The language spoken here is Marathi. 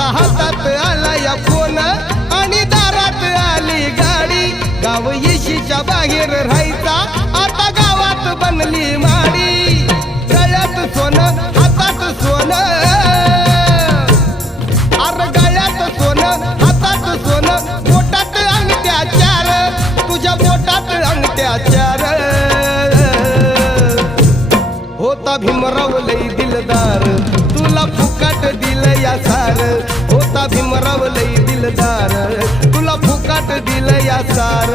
आता हातात आला या फोन आणि दारात आली गाडी। गाव येशीच्या बाहेर राहायचा आता गावात बनली माडी। गळ्यात सोनं हातात सोनं, अरे गळ्यात सोनं हातात सोनं, बोटात अंगठ्या चार, तुझ्या बोटात अंगठ्या चार। होता भीमराव लई दिलदार, तुला फुकट दिलं या सार। होता भीमराव लई दिलदार, तुला फुकट दिलं या सार।